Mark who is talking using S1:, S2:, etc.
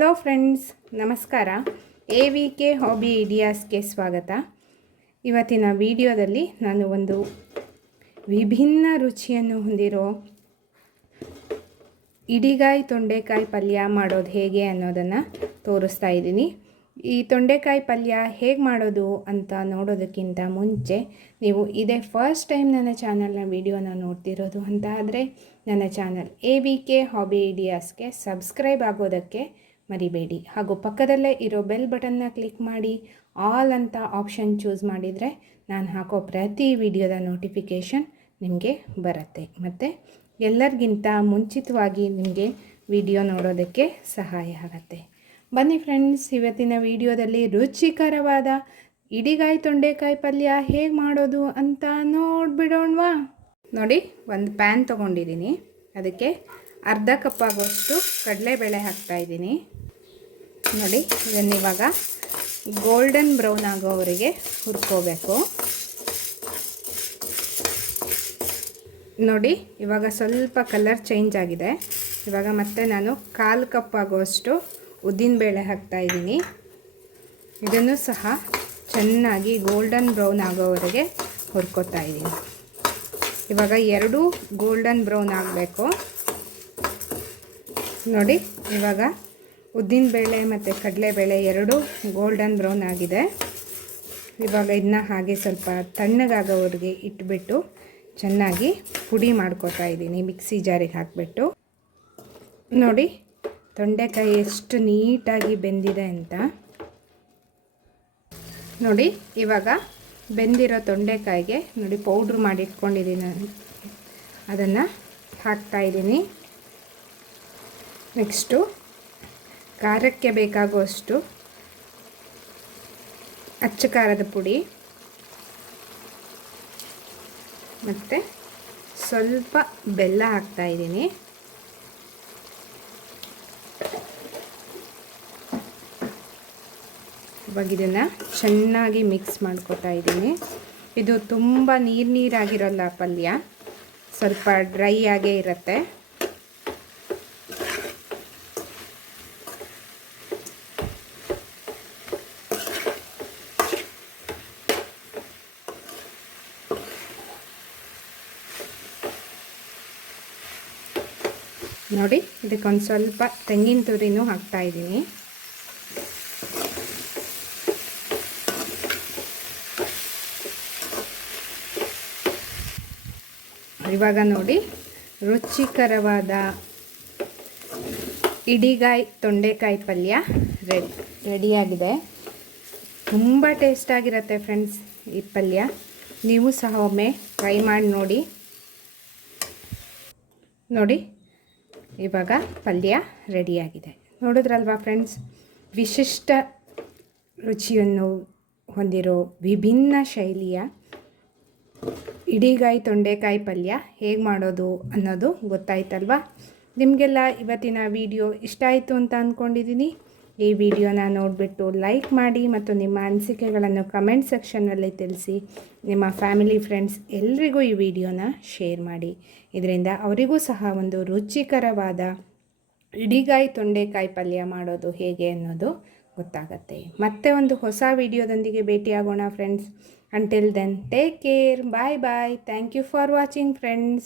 S1: Hello friends, ನಮಸ್ಕಾರ. A V K hobby ಐಡಿಯಾಸ್ಗೆ ಸ್ವಾಗತ. ಇವತ್ತಿನ ವಿಡಿಯೋದಲ್ಲಿ ನಾನು ಒಂದು ವಿಭಿನ್ನ ರುಚಿಯನ್ನು ಹೊಂದಿರೋ ಇಡಿಗಾಯಿ ತೊಂಡೆಕಾಯಿ ಪಲ್ಯ ಮಾಡೋದು ಹೇಗೆ ಅನ್ನೋದನ್ನು ತೋರಿಸ್ತಾ ಇದ್ದೀನಿ. ಈ ತೊಂಡೆಕಾಯಿ ಪಲ್ಯ ಹೇಗೆ ಮಾಡೋದು ಅಂತ ನೋಡೋದಕ್ಕಿಂತ ಮುಂಚೆ ನೀವು ಇದೇ ಫಸ್ಟ್ ಟೈಮ್ ನನ್ನ ಚಾನಲ್ನ ವಿಡಿಯೋನ ನೋಡ್ತಿರೋದು ಅಂತ ಆದರೆ, ನನ್ನ channel A V K hobby ಐಡಿಯಾಸ್ಗೆ subscribe ಆಗೋದಕ್ಕೆ ಮರಿಬೇಡಿ. ಹಾಗೂ ಪಕ್ಕದಲ್ಲೇ ಇರೋ ಬೆಲ್ ಬಟನ್ನ ಕ್ಲಿಕ್ ಮಾಡಿ, ಆಲ್ ಅಂತ ಆಪ್ಷನ್ ಚೂಸ್ ಮಾಡಿದರೆ ನಾನು ಹಾಕೋ ಪ್ರತಿ ವಿಡಿಯೋದ ನೋಟಿಫಿಕೇಷನ್ ನಿಮಗೆ ಬರುತ್ತೆ. ಮತ್ತು ಎಲ್ಲರಿಗಿಂತ ಮುಂಚಿತವಾಗಿ ನಿಮಗೆ ವಿಡಿಯೋ ನೋಡೋದಕ್ಕೆ ಸಹಾಯ ಆಗುತ್ತೆ. ಬನ್ನಿ ಫ್ರೆಂಡ್ಸ್, ಇವತ್ತಿನ ವಿಡಿಯೋದಲ್ಲಿ ರುಚಿಕರವಾದ ಇಡಿಗಾಯಿ ತೊಂಡೆಕಾಯಿ ಪಲ್ಯ ಹೇಗೆ ಮಾಡೋದು ಅಂತ ನೋಡಿಬಿಡೋಣವಾ? ನೋಡಿ, ಒಂದು ಪ್ಯಾನ್ ತೊಗೊಂಡಿದ್ದೀನಿ ಅದಕ್ಕೆ ಅರ್ಧ ಕಪ್ ಆಗೋಷ್ಟು ಕಡಲೆಬೇಳೆ ಹಾಕ್ತಾಯಿದ್ದೀನಿ ನೋಡಿ ಇದನ್ನಿವಾಗ ಗೋಲ್ಡನ್ ಬ್ರೌನ್ ಆಗೋವರೆಗೆ ಹುರ್ಕೋಬೇಕು. ನೋಡಿ, ಇವಾಗ ಸ್ವಲ್ಪ ಕಲರ್ ಚೇಂಜ್ ಆಗಿದೆ. ಇವಾಗ ಮತ್ತೆ ನಾನು ಕಾಲು ಕಪ್ ಬೇಳೆ ಉದ್ದಿನಬೇಳೆ ಹಾಕ್ತಾಯಿದ್ದೀನಿ ಇದನ್ನು ಸಹ ಚೆನ್ನಾಗಿ ಗೋಲ್ಡನ್ ಬ್ರೌನ್ ಆಗೋವರೆಗೆ ಹುರ್ಕೋತಾ ಇದ್ದೀನಿ. ಇವಾಗ ಎರಡೂ ಗೋಲ್ಡನ್ ಬ್ರೌನ್ ಆಗಬೇಕು. ನೋಡಿ, ಇವಾಗ ಉದ್ದಿನಬೇಳೆ ಮತ್ತು ಕಡಲೆಬೇಳೆ ಎರಡೂ ಗೋಲ್ಡನ್ ಬ್ರೌನ್ ಆಗಿದೆ. ಇವಾಗ ಇದನ್ನ ಹಾಗೆ ಸ್ವಲ್ಪ ತಣ್ಣಗಾಗೋವರೆಗೆ ಇಟ್ಬಿಟ್ಟು ಚೆನ್ನಾಗಿ ಪುಡಿ ಮಾಡ್ಕೋತಾ ಇದ್ದೀನಿ, ಮಿಕ್ಸಿ ಜಾರಿಗೆ ಹಾಕಿಬಿಟ್ಟು. ನೋಡಿ, ತೊಂಡೆಕಾಯಿ ಎಷ್ಟು ನೀಟಾಗಿ ಬೆಂದಿದೆ ಅಂತ. ನೋಡಿ, ಇವಾಗ ಬೆಂದಿರೋ ತೊಂಡೆಕಾಯಿಗೆ ನೋಡಿ ಪೌಡ್ರ್ ಮಾಡಿ ಇಟ್ಕೊಂಡಿದ್ದೀನಿ ಅದನ್ನು ಹಾಕ್ತಾಯಿದ್ದೀನಿ ನೆಕ್ಸ್ಟು ಖಾರಕ್ಕೆ ಬೇಕಾಗುವಷ್ಟು ಅಚ್ಚ ಖಾರದ ಪುಡಿ. ಮತ್ತು ಸ್ವಲ್ಪ ಬೆಲ್ಲ ಹಾಕ್ತಾಯಿದ್ದೀನಿ ಇವಾಗ ಇದನ್ನು ಚೆನ್ನಾಗಿ ಮಿಕ್ಸ್ ಮಾಡ್ಕೋತಾ ಇದ್ದೀನಿ. ಇದು ತುಂಬ ನೀರು ನೀರಾಗಿರೋಲ್ಲ ಪಲ್ಯ. ಸ್ವಲ್ಪ ಡ್ರೈ ಆಗೇ ಇರುತ್ತೆ. ನೋಡಿ, ಇದಕ್ಕೊಂದು ಸ್ವಲ್ಪ ತೆಂಗಿನ ತುರಿನೂ ಹಾಕ್ತಾ ಇದ್ದೀನಿ. ಇವಾಗ ನೋಡಿ, ರುಚಿಕರವಾದ ಇಡಿಗಾಯಿ ತೊಂಡೆಕಾಯಿ ಪಲ್ಯ ರೆಡಿ, ರೆಡಿಯಾಗಿದೆ. ತುಂಬ ಟೇಸ್ಟಾಗಿರುತ್ತೆ ಫ್ರೆಂಡ್ಸ್ ಈ ಪಲ್ಯ. ನೀವು ಸಹ ಒಮ್ಮೆ ಟ್ರೈ ಮಾಡಿ ನೋಡಿ. ನೋಡಿ ಇವಾಗ ಪಲ್ಯ ರೆಡಿಯಾಗಿದೆ. ನೋಡಿದ್ರಲ್ವಾ ಫ್ರೆಂಡ್ಸ್? ವಿಶಿಷ್ಟ ರುಚಿಯನ್ನು ಹೊಂದಿರೋ ವಿಭಿನ್ನ ಶೈಲಿಯ ಇಡೀಗಾಯಿ ತೊಂಡೆಕಾಯಿ ಪಲ್ಯ ಹೇಗೆ ಮಾಡೋದು ಅನ್ನೋದು ಗೊತ್ತಾಯ್ತಲ್ವಾ? ನಿಮಗೆಲ್ಲ ಇವತ್ತಿನ ವಿಡಿಯೋ ಇಷ್ಟ ಆಯಿತು ಅಂತ ಅಂದ್ಕೊಂಡಿದ್ದೀನಿ ಈ ವಿಡಿಯೋನ ನೋಡಿಬಿಟ್ಟು ಲೈಕ್ ಮಾಡಿ ಮತ್ತು ನಿಮ್ಮ ಅನಿಸಿಕೆಗಳನ್ನು ಕಮೆಂಟ್ ಸೆಕ್ಷನ್ನಲ್ಲಿ ತಿಳಿಸಿ. ನಿಮ್ಮ ಫ್ಯಾಮಿಲಿ ಫ್ರೆಂಡ್ಸ್ ಎಲ್ರಿಗೂ ಈ ವಿಡಿಯೋನ ಶೇರ್ ಮಾಡಿ. ಇದರಿಂದ ಅವರಿಗೂ ಸಹ ಒಂದು ರುಚಿಕರವಾದ ಇಡಿಗಾಯಿ ತೊಂಡೆಕಾಯಿ ಪಲ್ಯ ಮಾಡೋದು ಹೇಗೆ ಅನ್ನೋದು ಗೊತ್ತಾಗತ್ತೆ. ಮತ್ತೆ ಒಂದು ಹೊಸ ವಿಡಿಯೋದೊಂದಿಗೆ ಭೇಟಿಯಾಗೋಣ friends until then take care bye bye thank you for watching friends.